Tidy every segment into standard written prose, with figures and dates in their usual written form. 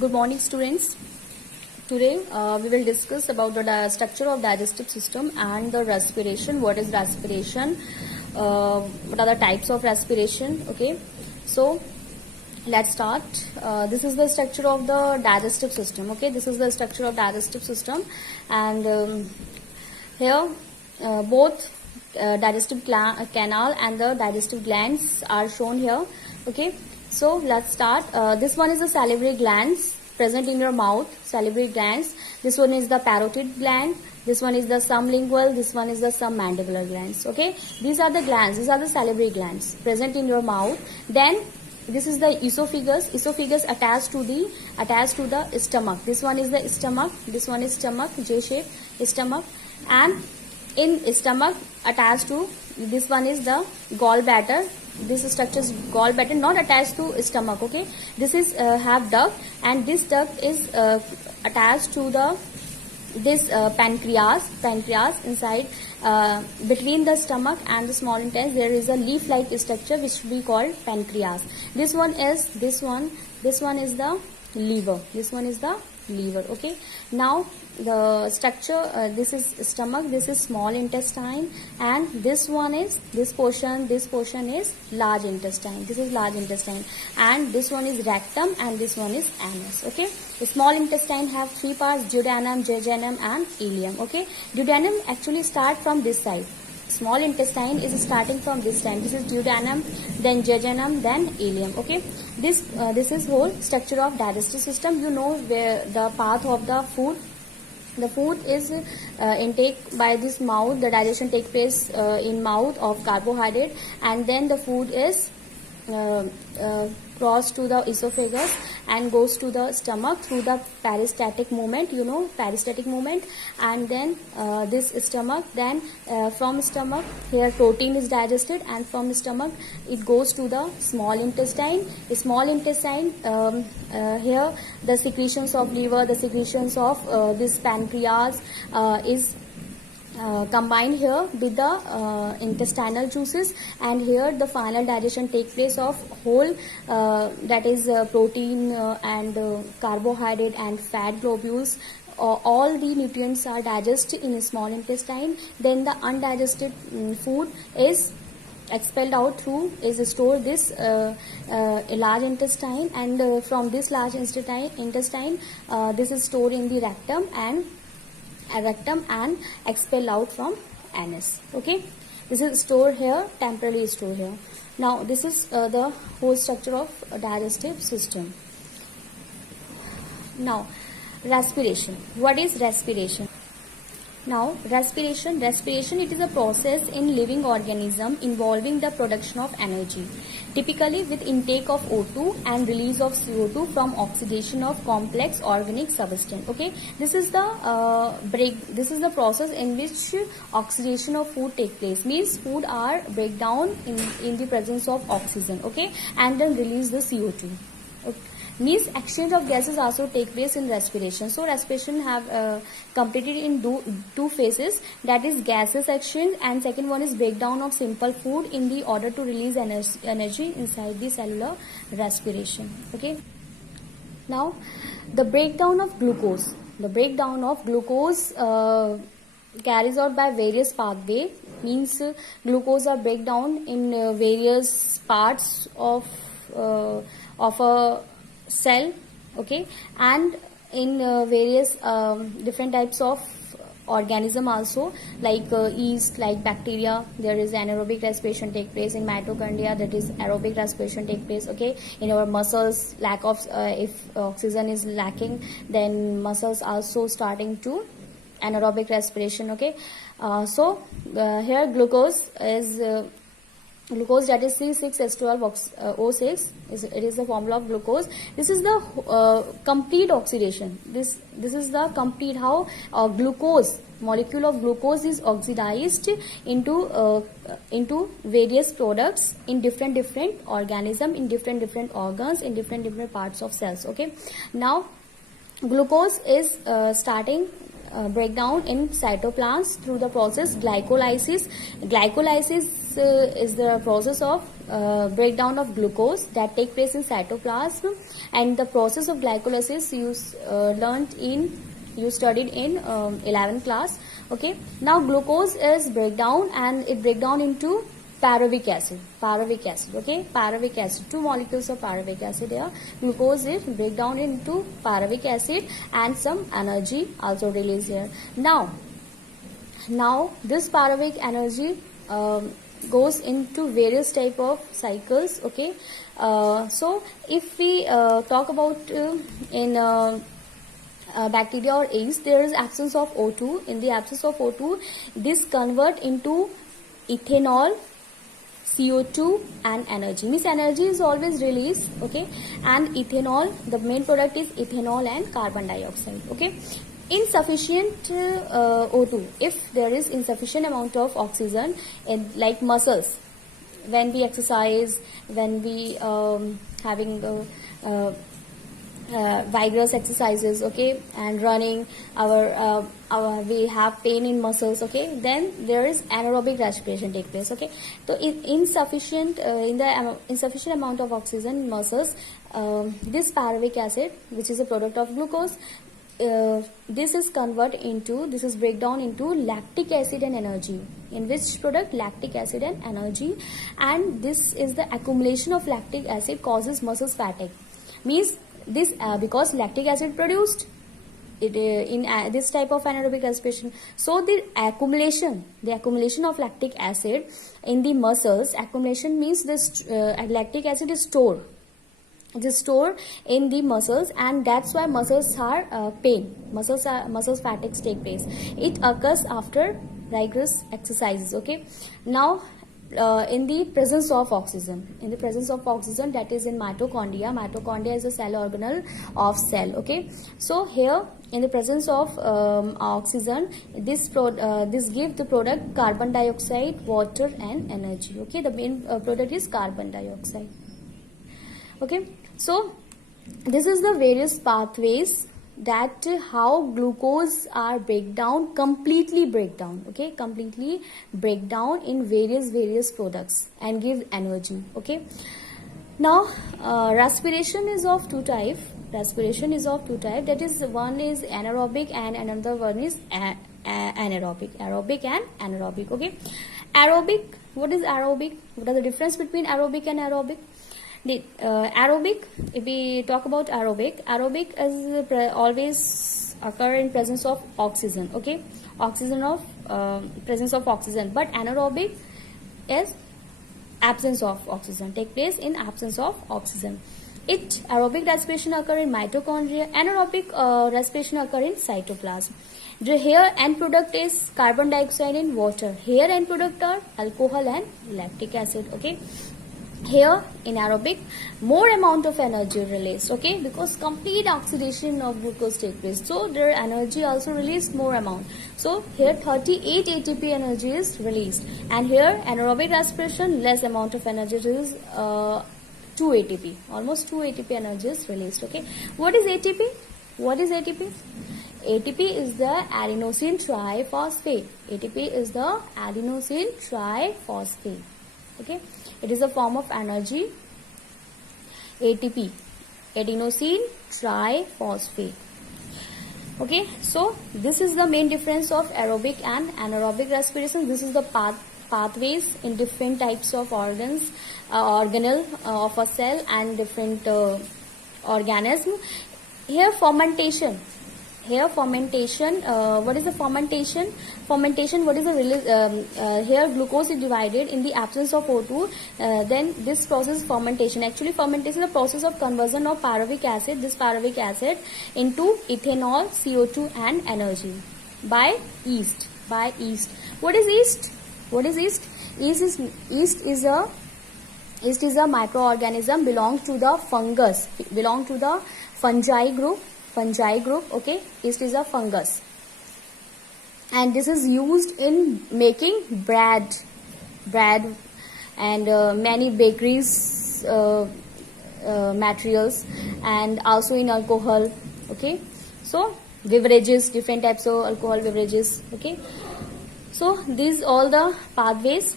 Good morning, students. Today we will discuss about the structure of digestive system and the respiration. What is respiration? What are the types of respiration? Okay, so let's start. This is the structure of the digestive system. Okay, this is the structure of digestive system, and here both digestive canal and the digestive glands are shown here. Okay, so let's start. This one is the salivary glands present in your mouth, salivary glands. This one is the parotid gland. This one is the sublingual. This one is the submandibular glands. Okay, these are the glands. These are the salivary glands present in your mouth. Then this is the esophagus. Esophagus attached to the stomach. This one is the stomach. This one is stomach, J-shape stomach, and in stomach attached to this one is the gallbladder. This structure is gallbladder, not attached to stomach. Okay, this is have duct, and this duct is attached to this pancreas inside. Between the stomach and the small intestine there is a leaf-like structure which we call pancreas. This one is the liver. This one is the liver. Okay, now the structure, this is stomach, this is small intestine, and this portion is large intestine. This is large intestine, and this one is rectum, and this one is anus. Okay, the small intestine have three parts: duodenum, jejunum, and ileum. Okay, duodenum actually start from this side. Small intestine is starting from this side. This is duodenum, then jejunum, then ileum. Okay, this is whole structure of digestive system. You know where the path of the food. The food is intake by this mouth. The digestion takes place in mouth of carbohydrate, and then the food is crossed to the esophagus and goes to the stomach through the peristaltic movement. You know peristaltic movement, and then this stomach. Then from stomach here protein is digested, and from stomach it goes to the small intestine. The small intestine here the secretions of liver, the secretions of this pancreas is combined here with the intestinal juices, and here the final digestion take place of whole that is protein and carbohydrate and fat globules. All the nutrients are digested in a small intestine. Then the undigested food is expelled out through, is stored this large intestine, and from this large intestine this is stored in the rectum and expel out from anus. Okay, this is stored here, temporarily stored here. Now this is the whole structure of digestive system. Now respiration. What is respiration? Now respiration it is a process in living organism involving the production of energy, typically with intake of O2 and release of CO2 from oxidation of complex organic substance. Okay, this is the process in which oxidation of food take place. Means food are break down in the presence of oxygen. Okay, and then release the CO2. Okay. Means exchange of gases also take place in respiration. So respiration have completed in two phases, that is gases exchange, and second one is breakdown of simple food in the order to release energy inside the cellular respiration. Okay, now the breakdown of glucose. The breakdown of glucose carries out by various pathway. Means glucose are breakdown in various parts of a cell. Okay, and in various different types of organism also, like yeast, like bacteria. There is anaerobic respiration take place in mitochondria, that is aerobic respiration take place. Okay, in our muscles, lack of if oxygen is lacking, then muscles also starting to anaerobic respiration. Okay, so here glucose is glucose, that is C6H12O6 it is the formula of glucose. This is the complete oxidation. This is the complete how glucose, molecule of glucose is oxidized into various products in different organism, in different organs, in different parts of cells. Okay, now glucose is starting breakdown in cytoplasm through the process glycolysis. Glycolysis is the process of breakdown of glucose that take place in cytoplasm, and the process of glycolysis you studied in 11th class. Okay, now glucose is breakdown, and it break down into pyruvic acid. Okay, pyruvic acid, two molecules of pyruvic acid here. Glucose is break down into pyruvic acid, and some energy also released here. Now this pyruvic energy goes into various type of cycles. Okay, so if we talk about in bacteria or yeast, there is absence of O2. In the absence of O2, this convert into ethanol, CO2 and energy. Means energy is always released. Okay, and ethanol, the main product is ethanol and carbon dioxide. Okay, insufficient O2, if there is insufficient amount of oxygen in like muscles, when we exercise, when we having vigorous exercises, okay, and running, our we have pain in muscles, okay, then there is anaerobic respiration take place. Okay, so in insufficient amount of oxygen in muscles, this pyruvic acid, which is a product of glucose, this is breakdown into lactic acid and energy. In which product? Lactic acid and energy. And this is the accumulation of lactic acid causes muscles fatigue. Means this because lactic acid produced it in this type of anaerobic respiration. So the accumulation of lactic acid in the muscles, accumulation means this lactic acid is stored. It is stored in the muscles, and that's why muscles are pain. Muscles fatigue take place. It occurs after rigorous exercises. Okay. Now, in the presence of oxygen, that is in mitochondria. Mitochondria is a cell organelle of cell. Okay. So here, in the presence of oxygen, this gives the product carbon dioxide, water, and energy. Okay. The main product is carbon dioxide. Okay, so this is the various pathways that how glucose are completely break down in various products and give energy. Okay, now respiration is of two type. That is, one is anaerobic and another one is anaerobic. Okay, aerobic. What is aerobic? What are the difference between aerobic and aerobic? The aerobic, if we talk about aerobic is always occur in presence of oxygen. Okay, presence of oxygen. But anaerobic is absence of oxygen, take place in absence of oxygen. Aerobic respiration occur in mitochondria, anaerobic respiration occur in cytoplasm. The here end product is carbon dioxide and water. Here end product are alcohol and lactic acid. Okay. Here in aerobic, more amount of energy released. Okay, because complete oxidation of glucose takes place, so their energy also released more amount. So here 38 ATP energy is released, and here anaerobic respiration, less amount of energy is 2 ATP, almost 2 ATP energy is released. Okay, what is ATP? ATP is the adenosine triphosphate. Okay, it is a form of energy. ATP, adenosine triphosphate. Okay, so this is the main difference of aerobic and anaerobic respiration. This is the pathways in different types of organelle of a cell and different organism. Here fermentation. What is the fermentation? What is the release? Here glucose is divided in the absence of O2. Then this process is fermentation. Actually, fermentation is the process of conversion of pyruvic acid, into ethanol, CO2 and energy by yeast. What is yeast? Yeast is a microorganism belong to the fungi group. Okay, yeast is a fungus, and this is used in making bread and many bakeries materials, and also in alcohol. Okay, so beverages, different types of alcohol beverages. Okay, so these all the pathways.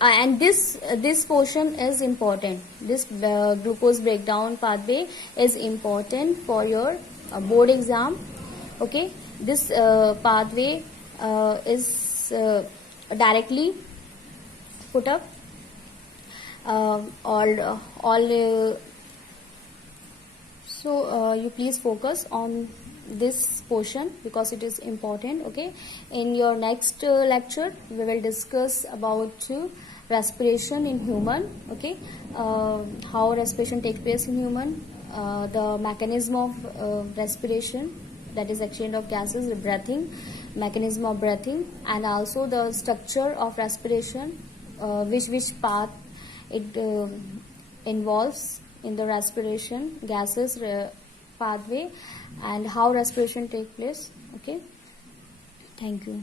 and this portion is important. This glucose breakdown pathway is important for your board exam. Okay, this pathway is directly put up all so you please focus on this portion because it is important. Okay, in your next lecture we will discuss about respiration in human. Okay, how respiration takes place in human, the mechanism of respiration, that is exchange of gases, breathing, mechanism of breathing, and also the structure of respiration, which path it involves in the respiration gases pathway, and how respiration take place. Okay, thank you.